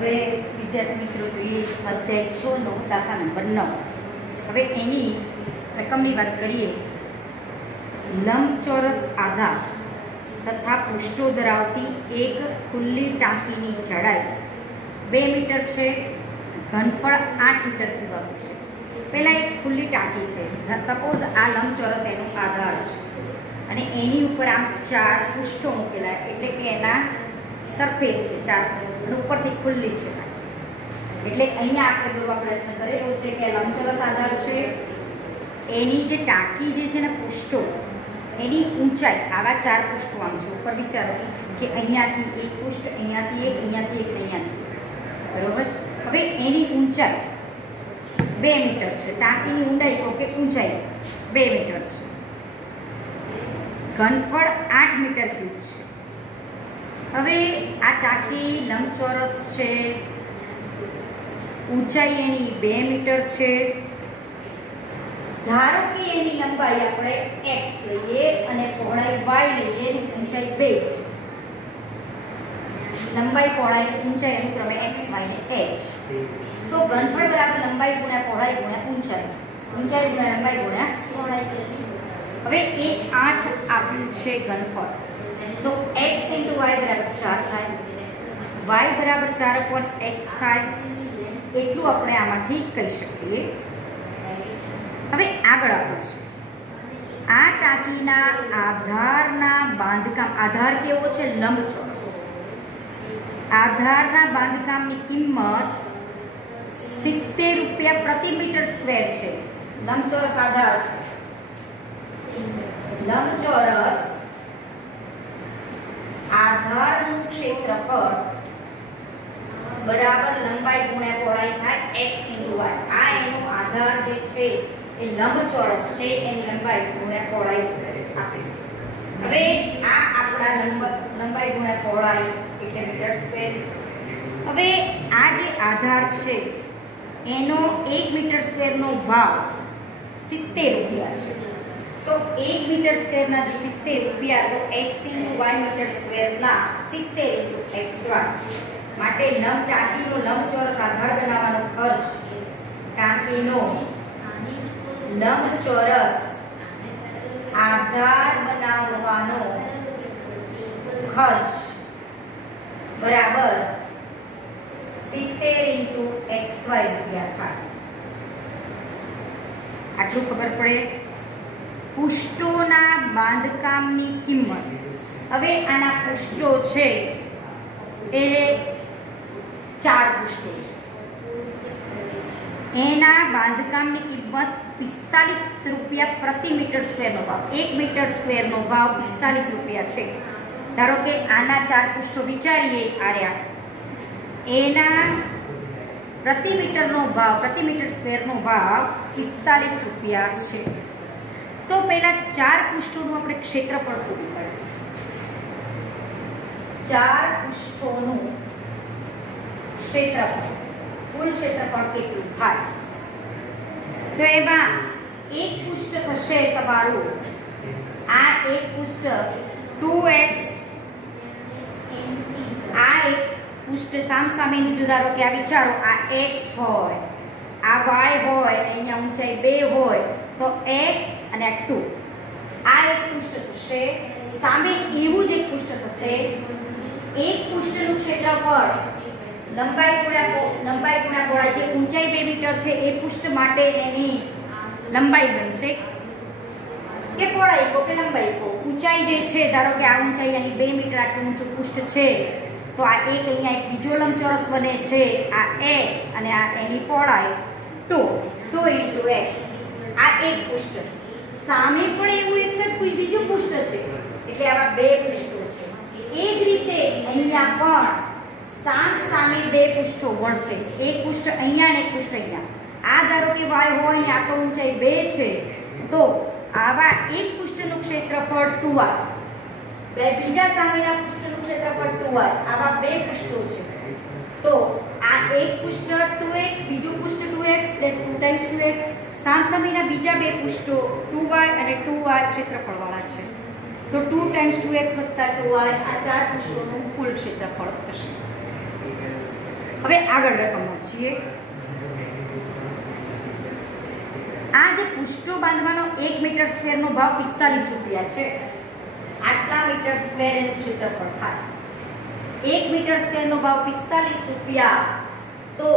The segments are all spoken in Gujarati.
હવે વિદ્યાર્થી મિત્રો જોઈએ સ્વાધ્યાય 6 નો દાખલા નંબર 9. હવે એની રકમની વાત કરીએ. લંબચોરસ આધાર તથા પૃષ્ઠો ધરાવતી એક ખુલ્લી ટાંકીની જાડાઈ 2 મીટર છે, ઘનફળ 8 મીટર ક્યુબ આપ્યું છે. પહેલાં એક ખુલ્લી ટાંકી છે. સપોઝ આ લંબચોરસ એનો આધાર છે અને એની ઉપર આમ 4 પૃષ્ઠો મૂકેલા, એટલે કે એના સરફેસ છે 4 અને ઉપરથી ખુલ્લી છે. એટલે અહીંયા આપણે દોરવા પ્રયત્ન કરેલો છે કે લંબચોરસ આધાર છે, એની જે ટાંકી જે છે ને પૃષ્ઠો, એની ઊંચાઈ આવા 4 પૃષ્ઠો આમ છે. ઉપર વિચારો કે અહીંયાથી એક પૃષ્ઠ, અહીંયાથી એક, અહીંયાથી એક, અહીંયાથી, બરોબર. હવે એની ઊંચાઈ 2 મીટર છે. ટાંકીની ઊંડાઈ તો કે ઊંચાઈ 2 મીટર છે. ઘનફળ 8 મીટર ક્યુબ છે. હવે આ ટાંકી લંબચોરસ છે, ઊંચાઈ એની 2 મીટર છે. ધારો કે એની લંબાઈ આપણે x લઈએ અને પહોળાઈ y લઈએ, એની ઊંચાઈ 2 છે. લંબાઈ પહોળાઈ ઊંચાઈ અનુક્રમે x y ને h. તો ઘનફળ બરાબર લંબાઈ ગુણ્યા પહોળાઈ ગુણ્યા ઊંચાઈ, ઊંચાઈ ગુણ્યા લંબાઈ ગુણ્યા પહોળાઈ. હવે એ 8 આપ્યું છે ઘનફળ, તો x × y બરાબર 4 થાય, y બરાબર 4/x થાય. એટલું આપણે આમાંથી કહી શકીએ. હવે આગળ આપણું છે આ ટાંકીના આધારના બાંધકામ. આધાર કેવો છે? લંબચોરસ. આધારના બાંધકામની કિંમત 70 રૂપિયા પ્રતિ મીટર સ્ક્વેર છે. લંબચોરસ આધાર છે. લંબચોરસ આધારનું ક્ષેત્રફળ બરાબર લંબાઈ ગુણ્યા પહોળાઈ થાય x × y. આ એનો આધાર જે છે એ લંબચોરસ છે, એની લંબાઈ ગુણ્યા પહોળાઈ આપે છે. હવે આ આપણા લંબાઈ ગુણ્યા પહોળાઈ એટલે મીટર સ્ક્વેર. હવે આ જે આધાર છે એનો 1 મીટર સ્ક્વેરનો ભાવ 70 રૂપિયા છે. તો 1 મીટર સ્ક્વેરના જો 70 રૂપિયા, તો x × y મીટર સ્ક્વેરના 70 × xy. માટે ટાંકીનો લંબચોરસ આધાર બનાવવાનો ખર્ચ, ટાંકીનો લંબચોરસ આધાર બનાવવાનો ખર્ચ બરાબર 70 × xy રૂપિયા થાય. આટલું ખબર પડે. પૃષ્ઠોના બાંધકામની કિંમત. હવે આના પૃષ્ઠો છે એ 4 પૃષ્ઠો છે. એના બાંધકામની કિંમત 45 રૂપિયા પ્રતિ મીટર સ્ક્વેરનો ભાવ. 1 મીટર સ્ક્વેરનો ભાવ 45 રૂપિયા છે. ધારો કે આના 4 પૃષ્ઠો વિચારીએ, આર્યા એના પ્રતિ મીટરનો ભાવ, પ્રતિ મીટર સ્ક્વેરનો ભાવ 45 રૂપિયા છે. તો પહેલા 4 પૃષ્ઠોનું આપણે ક્ષેત્રફળ શોધવું પડે. 4 પૃષ્ઠોનું ક્ષેત્રફળ, કુલ ક્ષેત્રફળ કેટલું થાય? તો એમાં એક પૃષ્ઠ થશે તમારું, આ એક પૃષ્ઠ 2x, આ એક પૃષ્ઠ સામસામેની જો ધારો કે આ વિચારો, આ x હોય, આ y હોય, અહીંયા ઊંચાઈ 2 હોય, તો x અને આ 2. આ એક પૃષ્ઠ થશે. સામે એવું જ એક પૃષ્ઠ થશે. એક પૃષ્ઠનું ક્ષેત્રફળ લંબાઈ ગુણ્યા પહોળાઈ, જે ઊંચાઈ 2 મીટર છે એ પૃષ્ઠ માટે એની લંબાઈ બનશે કે પહોળાઈ કહો કે લંબાઈ કહો. ઊંચાઈ જે છે, ધારો કે આ ઊંચાઈ અહીં 2 મીટર આટલું ઊંચું પૃષ્ઠ છે, તો આ એક અહીંયા એક બીજો લંબચોરસ બને છે, આ x અને આ એની પહોળાઈ 2 × x. આ એક પૃષ્ઠ. સામે પણ એવું એક જ બીજું પૃષ્ઠ છે, એટલે આવા 2 પૃષ્ઠો છે. એ જ રીતે અહીંયા પણ સામે 2 પૃષ્ઠો વળશે. એક પૃષ્ઠ અહીંયા અને એક પૃષ્ઠ અહીંયા. આ ધારો કે y હોય ને આ તો ઊંચાઈ 2 છે, તો આવા એક પૃષ્ઠનું ક્ષેત્રફળ 2y, બીજા સામેના પૃષ્ઠનું ક્ષેત્રફળ 2y. આવા 2 પૃષ્ઠો છે. તો આ એક પૃષ્ઠ 2x, બીજું પૃષ્ઠ 2x, એટલે 2 × 2x. સામસામેના બીજા 2 પૃષ્ઠો 2y અને 2y ક્ષેત્રફળવાળા છે. તો 2 × 2x + 2y આ 4 પૃષ્ઠોનું કુલ ક્ષેત્રફળ થશે. હવે આગળ રકમો છીએ. આ જે પૃષ્ઠો બાંધવાનો 1 મીટર સ્ક્વેરનો ભાવ 45 રૂપિયા છે. આટલા મીટર સ્ક્વેર એનું ક્ષેત્રફળ થાય. 1 મીટર સ્ક્વેરનો ભાવ 45 રૂપિયા, તો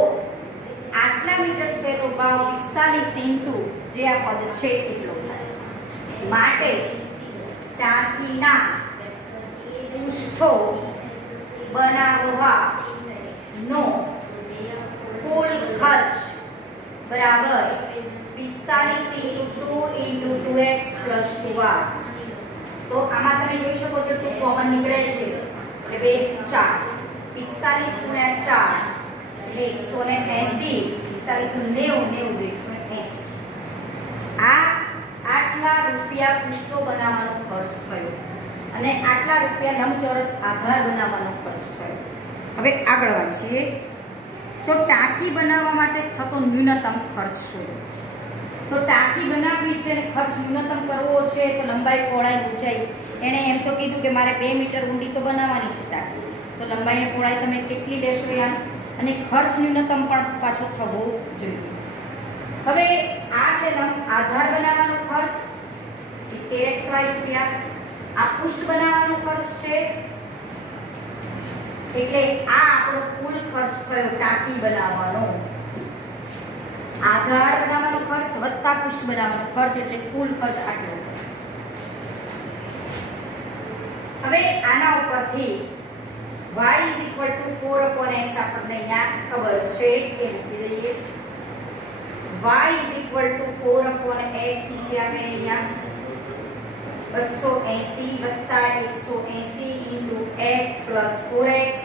આટલા મીટર સ્ક્વેરનો ભાવ 45 ઇન્ટુ જે આ પદ છે એટલો થાય. માટે ટાંકીના પૃષ્ઠો બનાવવાનો કુલ ખર્ચ બરાબર 45 into 2 into 2x plus 2y. તો આમાં તમે જોઈ શકો છો 2 કોમન નીકળે છે એટલે 2 4, 45 ગુણ્યા 4 એટલે 180, 45 નું 90, 90 180. આ આટલા રૂપિયા પૃષ્ઠો બનાવવાનો ખર્ચ થયો અને આટલા રૂપિયા લંબચોરસ આધાર બનાવવાનો ખર્ચ થયો. હવે આગળ વાંચીએ તો ટાંકી બનાવવા માટે થતો ન્યૂનતમ ખર્ચ શોધો. તો ટાંકી બનાવવી છે અને ખર્ચ ન્યૂનતમ કરવો છે તો લંબાઈ, પહોળાઈ, ઊંચાઈ. એણે એમ તો કીધું કે મારે 2 મીટર ઊંડી તો બનાવવાની છે ટાંકી. તો લંબાઈ અને પહોળાઈ તમે કેટલી લેશો યાર, અને ખર્ચ ન્યૂનતમ પણ પાછો થવો જોઈએ. હવે આ છે આધાર બનાવવાનો ખર્ચ 70xy રૂપિયા. આ પૃષ્ઠ બનાવવાનો ખર્ચ છે એટલે આ આપણો કુલ ખર્ચ થયો ટાંકી બનાવવાનો. આધાર બનાવવાનો ખર્ચ વત્તા પૃષ્ઠ બનાવવાનો ખર્ચ એટલે કુલ ખર્ચ આટલો. હવે આના ઉપરથી y = 4/x આપણને અહીંયા ખબર છે કે મૂકી દઈએ. y = 4/x મૂકી આવે અહીંયા 280 વત્તા 180 ઇન્ટુ x પ્લસ 4x.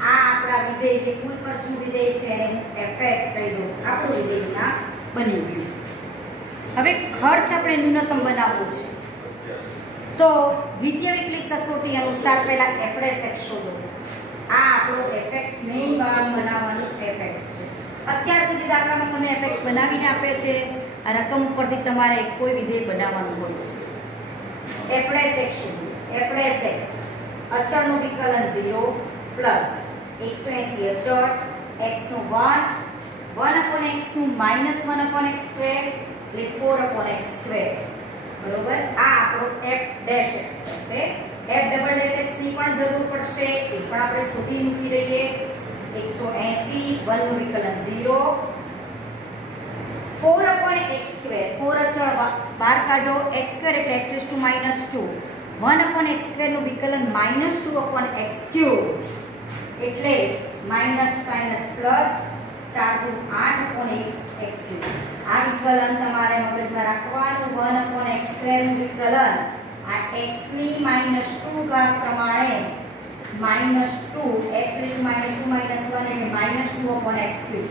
આ આપણા વિધેય જે કુલ ખર્ચનું વિધેય છે એને fx લઈ દઉં. આપણું વિધેય ના બની ગયું. હવે ખર્ચ આપણે ન્યૂનતમ બનાવવો છે તો દ્વિતીય વિકલિત કસોટી અનુસાર પહેલા f' શોધો. આ આપણો fx મેઇન બનાવવાનું fx છે. અત્યાર સુધી દાખલામાં તમે fx બનાવીને આપે છે. આ રકમ ઉપરથી તમારે કોઈ વિધેય બનાવવાનું હોય છે. f' શોધો. f' અચળનું વિકલન 0 પ્લસ 180 અચળ x નું 1/x નું -1/x² એટલે 4/x². બરોબર. આ આપણો f' હશે. f'(x) ની પણ જરૂર પડશે, એ પણ આપણે શોધી મૂકી રહીએ. 180 1 નું વિકલન 0 4/x². 4 અચળ બહાર કાઢો, x² એટલે x⁻². 1/x² નું વિકલન -2/x³ એટલે માઈનસ પ્લસ 4 * 8/x³. આ વિકલન તમારે મગજમાં રાખવાનું. 1/x² નું વિકલન આ x ની -2 ઘાત પ્રમાણે -2 x⁻² - 1 એટલે -2/x³.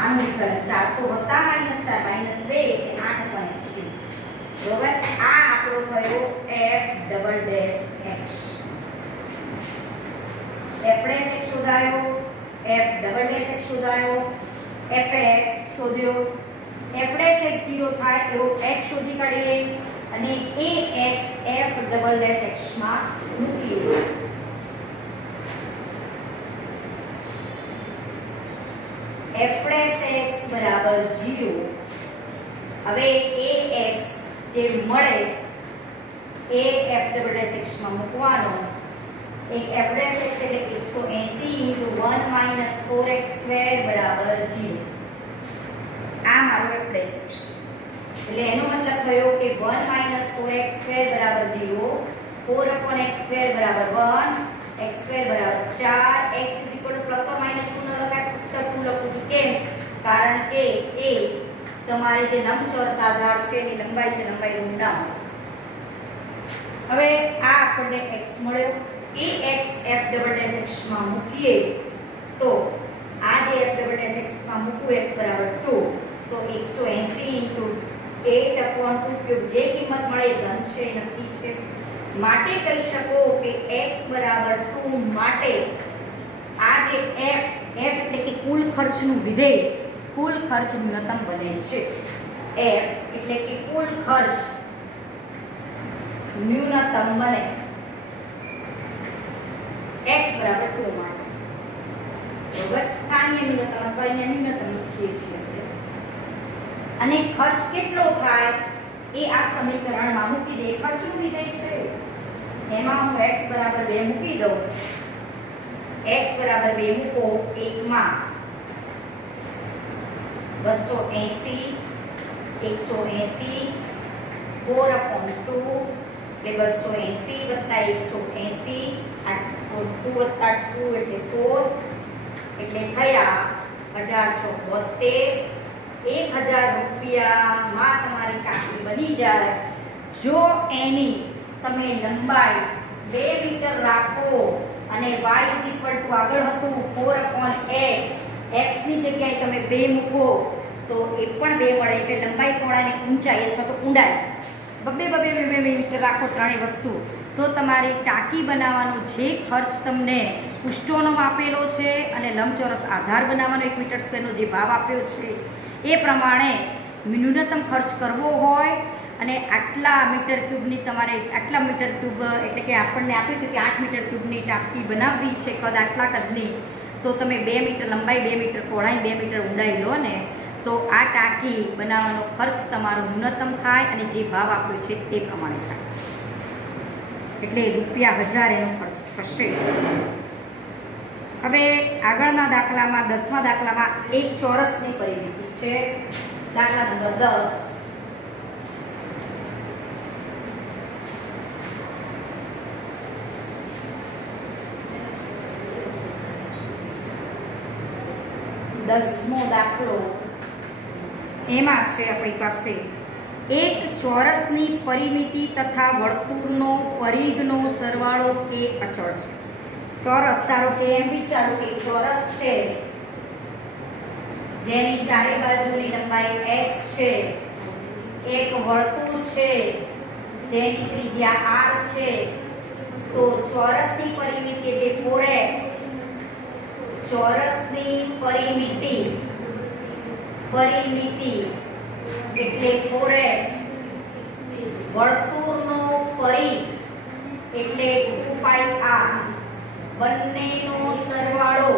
આનું વિકલન 4 તો વત્તા -4 -2 એટલે 8/x³. બરોબર. આ આપણો થયો f'(x). f'(x) શોધાયો, f'(x) શોધાયો, fx શોધ્યો. f'(x) 0 થાય એવો x શોધી કાઢીએ અને એ x f'(x) માં મૂકીએ. f'(x) બરાબર 0. હવે ax જે મળે એ f'(x) માં મૂકવાનો. એક f'(x) એટલે 180 * 1 - 4x² બરાબર 0. આ મારો f'(x) એટલે એનો મતલબ થયો કે 1 - 4x² બરાબર 0, 4/x² બરાબર 1, x² બરાબર 4, x = ±2 ન લખાય, ફક્ત 2 લખું છું. કેમ? કારણ કે એ તમારી જે લંબચોરસ આધાર છે એની લંબાઈ છે, લંબાઈનું નામ. હવે આ આપણને x મળ્યો. એ x f'(x) માં મૂકીએ તો આ જે f'(x) માં મૂકું x બરાબર 2 તો 180 * 8/2³ જે કિંમત મળે ધન છે, નક્કી છે. માટે કહી શકો કે x બરાબર 2 માટે આ જે f એટલે કે કુલ ખર્ચનું વિધેય, કુલ ખર્ચ ન્યૂનતમ બને છે. f એટલે કે કુલ ખર્ચ ન્યૂનતમ બને x બરાબર 2 માટે. બરાબર. સ્થાનિક ન્યૂનતમ અથવા અહીંયા ન્યૂનતમ લખીએ છીએ અને ખર્ચ કેટલો થાય એ આ સમીકરણમાં મૂકી દે. ખર્ચનું વિધેય છે એમાં હું x બરાબર 2 મૂકી દઉં. x બરાબર 2 મૂકો 1 માં 280 180 4/2 એટલે 280 + 180 2 + 2 એટલે 4 એટલે થયા 1872. 1000 રૂપિયામાં તમારી ટાંકી બની જાય જો એની તમે લંબાઈ 2 મીટર રાખો અને y આગળ હતું 4/x x ની જગ્યાએ તમે 2 મૂકો તો એ પણ 2 મળે એટલે લંબાઈ પહોળાઈ અને ઊંચાઈ અથવા તો ઊંડાઈ બબે મીટર રાખો ત્રણેય વસ્તુ તો તમારી ટાંકી બનાવવાનો જે ખર્ચ તમને પૃષ્ઠોનો આપેલો છે અને લંબચોરસ આધાર બનાવવાનો 1 મીટર સ્ક્વેરનો જે ભાવ આપ્યો છે એ પ્રમાણે ન્યૂનતમ ખર્ચ કરવો હોય અને આટલા મીટર ક્યુબની તમારે આટલા મીટર ક્યુબ એટલે કે આપણને આપ્યું હતું કે 8 મીટર ક્યુબની ટાંકી બનાવવી છે કદ આટલા કદની તો તમે 2 મીટર લંબાઈ 2 મીટર પહોળાઈ 2 મીટર ઊંડાઈ લો ને તો આ ટાંકી બનાવવાનો ખર્ચ તમારો ન્યૂનતમ થાય અને જે ભાવ આપ્યો છે તે પ્રમાણે થાય એટલે ₹1000 એનો ખર્ચ થશે. હવે આગળના દાખલામાં 10મા દાખલામાં એક ચોરસની પરિમિતિ છે. દાખલા નંબર 10મો દાખલો એમાં છે આપણી પાસે એક ચોરસની પરિમિતિ તથા વર્તુળનો પરિઘનો સરવાળો કે અચળ છે. ચોરસ ધારો કે એમ વિચારો કે ચોરસ છે જેની ચારે બાજુની લંબાઈ x છે. એક વર્તુળ છે જેની ત્રિજ્યા r છે. તો ચોરસની પરિમિતિ એટલે 4x ચોરસની પરિમિતિ એટલે 4x વર્તુળનો પરિઘ એટલે 2πr બંનેનો સરવાળો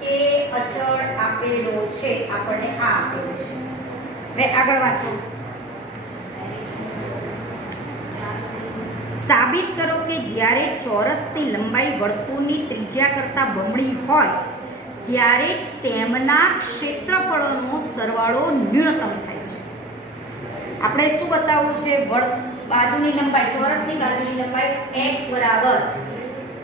કે અચળ આપેલો છે. આપણને આ આપેલો છે. હવે આગળ વાંચો. સાબિત કરો કે જ્યારે ચોરસની લંબાઈ વર્તુળની ત્રિજ્યા કરતાં બમણી હોય ત્યારે તેમના ક્ષેત્રફળોનો સરવાળો ન્યૂનતમ થાય છે. આપણે શું બતાવવું છે? બાજુની લંબાઈ ચોરસની બાજુની લંબાઈ x બરાબર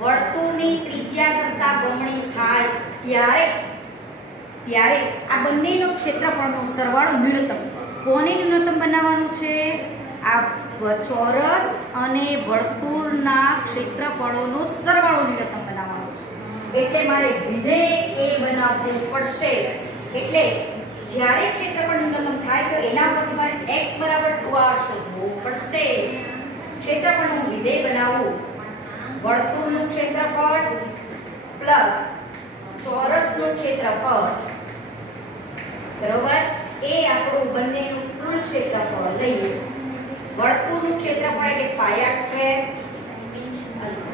વર્તુળની ત્રિજ્યા કરતાં બમણી થાય ત્યારે આ બંનેનો ક્ષેત્રફળનો સરવાળો ન્યૂનતમ. કોને ન્યૂનતમ બનાવવાનું છે? આ ચોરસ અને વર્તુળના ક્ષેત્રફળોનો સરવાળો ન્યૂનતમ બનાવવાનો છે. એટલે મારે વિધેય એ બનાવવું પડશે. એટલે જ્યારે ક્ષેત્રફળ ન્યૂનતમ થાય તો એના પરથી મારે x બરાબર 2r શોધવું પડશે. ક્ષેત્રફળનું વિધેય બનાવવું વર્તુળનું ક્ષેત્રફળ પ્લસ ચોરસનું ક્ષેત્રફળ બરોબર એ આપણું બંનેનું કુલ ક્ષેત્રફળ લઈએ. વર્તુળનું ક્ષેત્રફળ એટલે પાય r સ્ક્વેર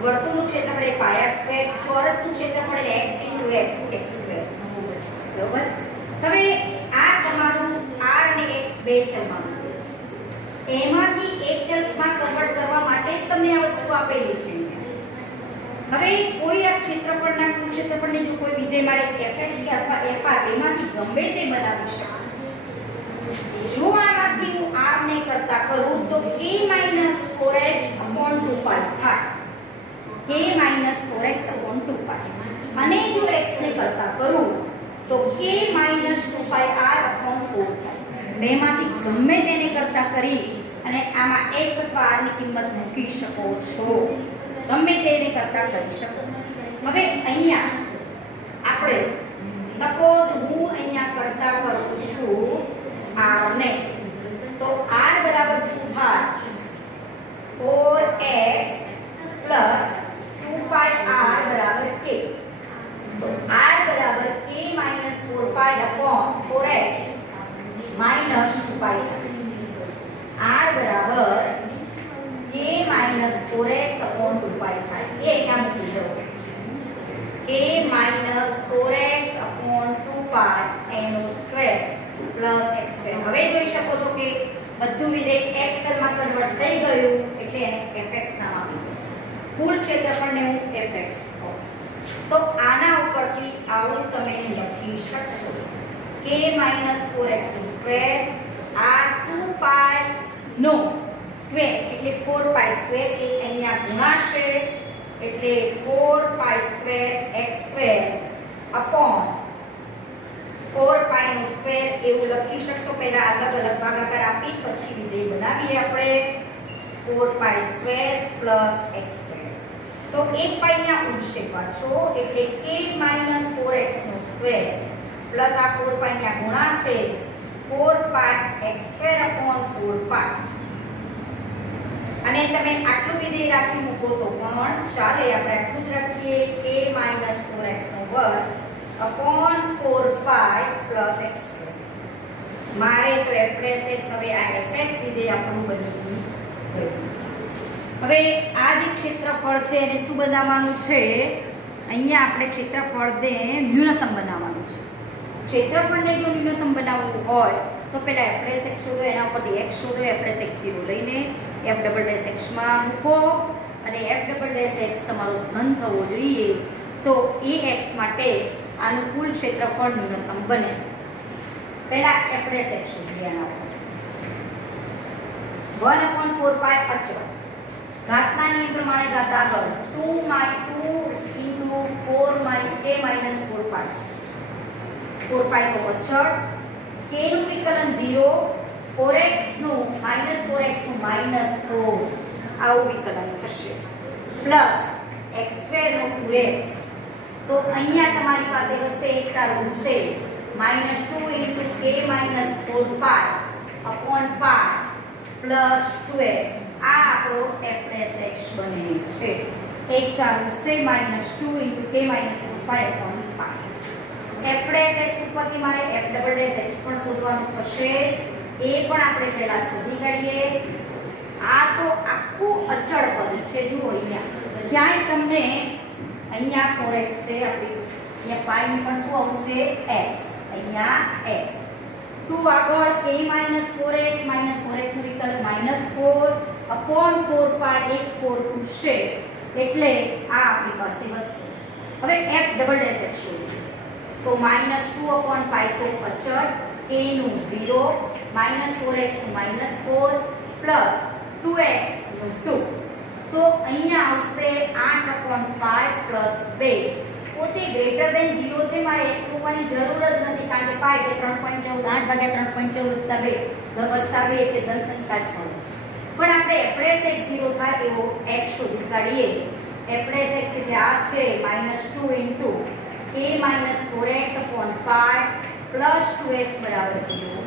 વર્તુળનું ક્ષેત્રફળ એટલે પાય r સ્ક્વેર ચોરસનું ક્ષેત્રફળ એટલે x x સ્ક્વેર બરોબર. હવે આ તમારું r અને x બે ચલમાં મૂકેલ છે. એમાંથી એક ચલમાં કન્વર્ટ કરવા માટે તમને આ વસ્તુ આપેલી છે. હવે કોઈ આ ક્ષેત્રફળના કુલ ક્ષેત્રફળને જો કોઈ વિધેય મારે fx કે અથવા fr એમાંથી ગમે તે બનાવી શકું. જો આમાંથી હું r ને કરતા કરું તો k - 4x/2π થાય. k - 4x/2π અને જો x ને કરતા કરું તો k - 2πr/4 થાય. બેમાંથી ગમે તેને કરતા કરી અને આમાં x અથવા r ની કિંમત મૂકી શકો છો. ગમે તેને કરતા કરી શકો. હવે અહીંયા આપણે સપોઝ હું અહીંયા કરતા કરું છું r ને તો r બરાબર શું થાય? 4x + 2πr બરાબર k. તો r બરાબર k - 4π/4x - 2π. r બરાબર k - 4x/2π થાય. એ અહીંયા મૂકી દો. k - 4x/2π પાઈ એનો સ્ક્વેર પ્લસ એક્સ સ્ક્વેર. હવે જોઈ શકો છો કે બધું વિધેય x માં કન્વર્ટ થઈ ગયું એટલે એને fx નામ આપ્યું. કુલ ક્ષેત્રફળને હું fx કહું. તો આના ઉપરથી આવું તમે લખી શકશો k - 4x² આ 2 પાઈ નો સ્ક્વેર એટલે 4 પાઈ સ્ક્વેર એ અહીંયા ગુણાશે એટલે 4 પાઈ સ્ક્વેર x² અપોન 4 પાઈ નો સ્ક્વેર એવું લખી શકશો. પહેલા અલગ અલગ ભાગાકાર આપી પછી વિધેય બનાવીએ આપણે. 4 પાઈ સ્ક્વેર પ્લસ x². તો 1 પાઈ અહીંયા ઉડશે પાછો એટલે k - 4x નો સ્ક્વેર પ્લસ આ 4 પાઈ અહીંયા ગુણાશે 4 પાઈ x² અપોન 4 પાઈ. અને તમે આટલું વિધેય રાખી મૂકો તો પણ ચાલે. આપણે આટલું જ રાખીએ k - 4x નો વર્ગ અપોન 4 પાઈ પ્લસ x². મારે તો fx હવે આ fx વિધેય આપણું બની ગયું. હવે આ જે ક્ષેત્રફળ છે એને શું બનાવવાનું છે? અહીંયા આપણે ક્ષેત્રફળને ન્યૂનતમ બનાવવાનું છે. ક્ષેત્રફળને જો ન્યૂનતમ બનાવવું હોય તો પહેલા fx શોધો, એના ઉપરથી x શોધો. fx0 લઈને f'(x) માં મૂકો અને f'(x) તમારો ધન થવો જોઈએ તો એ x માટે આનું કુલ ક્ષેત્રફળ ન્યૂનતમ બને. પહેલા f'(x) શોધીએ. આના ઉપર 1/4 પાઈ અચળ. ઘાતના નિયમ પ્રમાણે ઘાત આગળ 2 × 4 k - 4 પાઈ. 4 પાઈ તો અચળ. k નું વિકલન 0, 4x નું -4x નું -4 આવું વિકલન થશે પ્લસ x² નું 2x. તો અહીંયા તમારી પાસે હશે ચાલો હશે -2 × k - 4 પાઈ અપોન પાઈ પ્લસ 2x. આ આપણો f'(x) બને છે. એક ચાલુ છે -2 × k - 4 પાઈ અપોન પાઈ. f'(x) ઉપરથી મારે f'(x) પણ શોધવાનું થશે. એ પણ આપણે પહેલા શોધી કાઢીએ. આ તો આખું અચળ પદ છે. જુઓ અહીંયા ક્યાંય તમને અહીંયા 4x છે આપણી, અહીંયા પાઈ ની પણ શું આવશે x, અહીંયા x. 2 આગળ k - 4x નું વિકલ્પ -4 અપોન 4 પાઈ 1 4 ઉડશે એટલે આ આપણી પાસે વધશે. હવે f'(x) શોધીએ તો -2 અપોન પાઈ તો અચળ, k નું 0, -4x નું -4 પ્લસ 2x નું 2. તો અહીંયા આવશે 8 અપોન પાઈ પ્લસ 2. પોતે ગ્રેટર ધેન 0 છે. મારે x મૂકવાની જરૂર જ નથી કારણ કે પાઈ એટલે 3.14 8 ભાગ્યા 3.14 વત્તા 2 એટલે ધન સંખ્યા જ મળે છે. પણ આપણે f'(x) 0 થાય એવો x શોધી કાઢીએ. f'(x) એટલે આ છે -2 × k - 4x upon pi plus 2x બરાબર 0.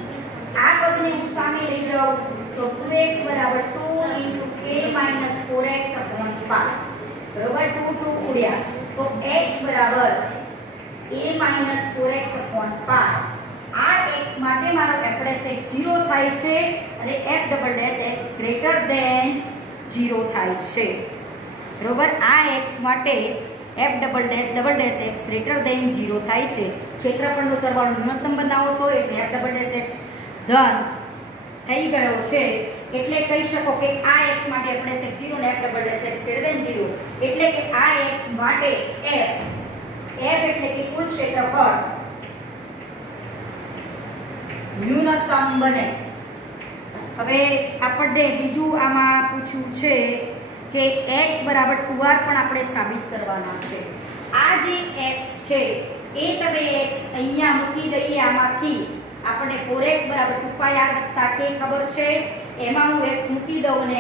આ પદને હું સામે લઈ જાઉં તો 2x બરાબર 2 × k - 4x અપોન પાઈ. બરાબર 2 ઉડ્યા તો x બરાબર a - 4x અપોન પાઈ. આ x માટે મારો f'(x) 0 થાય છે અને f'(x) ગ્રેટર ધેન 0 થાય છે. બરોબર આ x માટે f'(x) ગ્રેટર ધેન 0 થાય છે. ક્ષેત્રફળનો સરવાળો ન્યૂનતમ બનાવો તો એટલે f'(x) ધન થઈ ગયો છે એટલે કહી શકો કે આ x માટે f'(x) 0 ને f'(x) ગ્રેટર ધેન 0 એટલે કે આ x માટે f એટલે કે કુલ ક્ષેત્રફળ ન્યૂનતમ બને. હવે આપણને બીજું આમાં પૂછ્યું છે કે x બરાબર 2r પણ આપણે સાબિત કરવાના છે. આ જે x છે એ તમે x અહીંયા મૂકી દઈએ. આમાંથી આપણે 4x બરાબર 2πr વત્તા k ખબર છે એમાં હું x મૂકી દઉં અને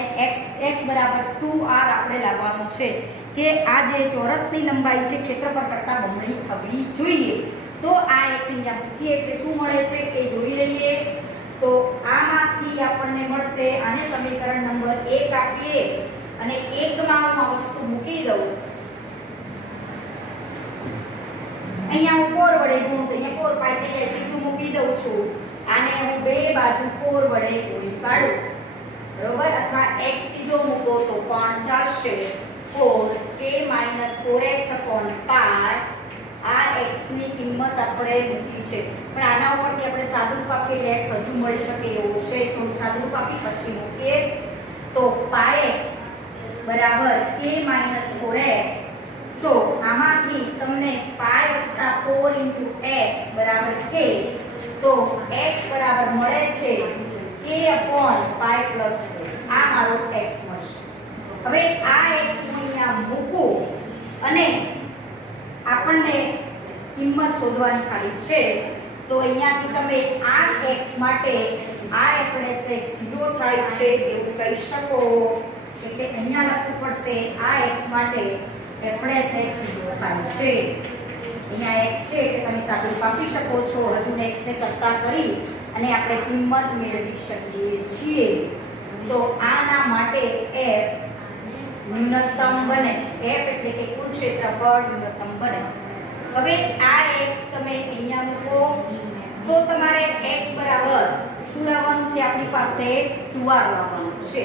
x બરાબર 2r આપણે લાવવાનું છે કે આ જે ચોરસની લંબાઈ છે ક્ષેત્રફળ કરતાં બમણી થવી જોઈએ. તો આ x અહીંયા મૂકીએ એટલે શું મળે છે એ જોઈ લઈએ. તો આમાંથી આપણને મળશે આને સમીકરણ નંબર 1 આપીએ અને 1 માં હું આ વસ્તુ મૂકી દઉં. અહીંયા હું 4 વડે ગુણું તો અહીંયા 4 પાઈ થઈ જાય. સીધું મૂકી દઉં છું. આને હું બે બાજુ 4 વડે ગુણી કાઢું. બરોબર અથવા x સીધો મૂકો તો પણ ચાલશે. 4 k - 4x / આ x ની કિંમત કિંમત આપણે મૂકી છે, પણ આના ઉપરથી આપણે સાદુરૂપ આપીએ એટલે x હજુ મળી શકે એવું છે. થોડું સાદુરૂપ આપી પછી મૂકીએ તો πx બરાબર k - 4x. તો આમાંથી તમને π + 4 * x બરાબર k. તો x બરાબર મળે છે k/π + 4. આ મારો x મળશે. હવે આ x હું અહીંયા મૂકું અને આપણને કિંમત શોધવાની ખાલી છે. તો અહીંયાથી તમે આ x માટે આ fx 0 થાય છે એવું કહી શકો. એટલે અહીંયા લખવું પડશે આ x માટે fx 0 થાય છે. અહીંયા x છે એટલે તમે સાદુરૂપ આપી શકો છો. હજુ x ને કરતા કરી અને આપણે કિંમત મેળવી શકીએ છીએ. તો આના માટે f ન્યૂનતમ બને. f એટલે કે કુલ ક્ષેત્રફળ ન્યૂનતમ બને. હવે આ x તમે અહીંયા મૂકો તો તમારે x બરાબર શું લાવવાનું છે? આપણી પાસે 2r લાવવાનું છે.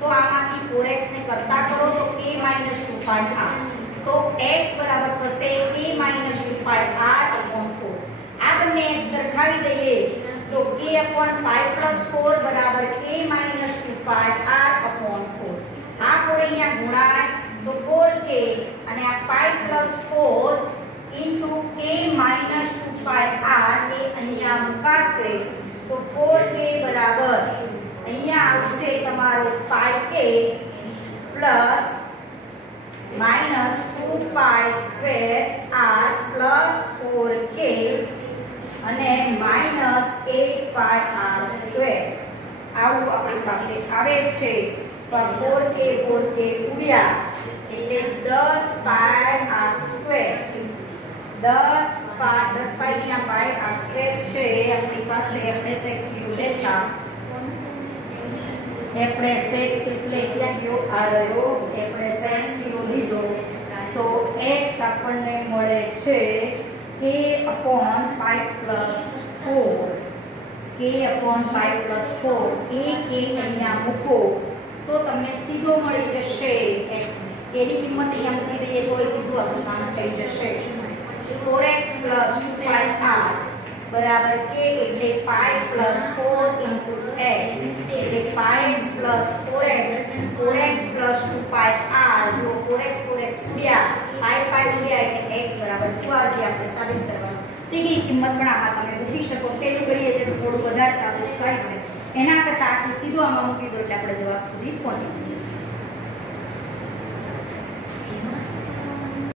તો આમાંથી 4x ને કરતા કરો તો k - 2πr. તો x બરાબર થશે k - 2πr/4. આ બંને x સરખાવી દઈએ તો k/π + 4 બરાબર k - 2πr/4. આ 4 અહીંયા ગુણાય તો 4k અને આ π + 4 * k - 2πr એ અહીંયા મુકાશે. તો 4k બરાબર અહીંયા આવશે તમારો πk પ્લસ -2π² r + 4k અને -8πr². આવું આપણી પાસે આવે છે. તો 4k ઉડ્યા એટલે 10πr². 10π ની આ πr² છે આપણી પાસે. fx લેતા fx એટલે ક્યાં ગયો? આ રહ્યો. fx લીધો તો x આપણને મળે છે k/π + 4. k/π + 4. એ k અહીંયા મૂકો તો તમને સીધો મળી જશે. k ની કિંમત અહીંયા મૂકી દઈએ તો સીધું આપણું કામ થઈ જશે. 4x + 2πr બરાબર k એટલે π + 4 * x એટલે πx + 4x. 4x + 2πr જો 4x ઉડ્યા π ઉડ્યા એટલે x બરાબર 2r જે આપણે સાબિત કરવાનું. સીધી કિંમત પણ આમાં તમે મૂકી શકો. પેલું કરીએ છે તો થોડું વધારે સાદું થાય છે. એના કરતાં આપણે સીધું આમાં મૂકી દો એટલે આપણે જવાબ સુધી પહોંચી જઈએ.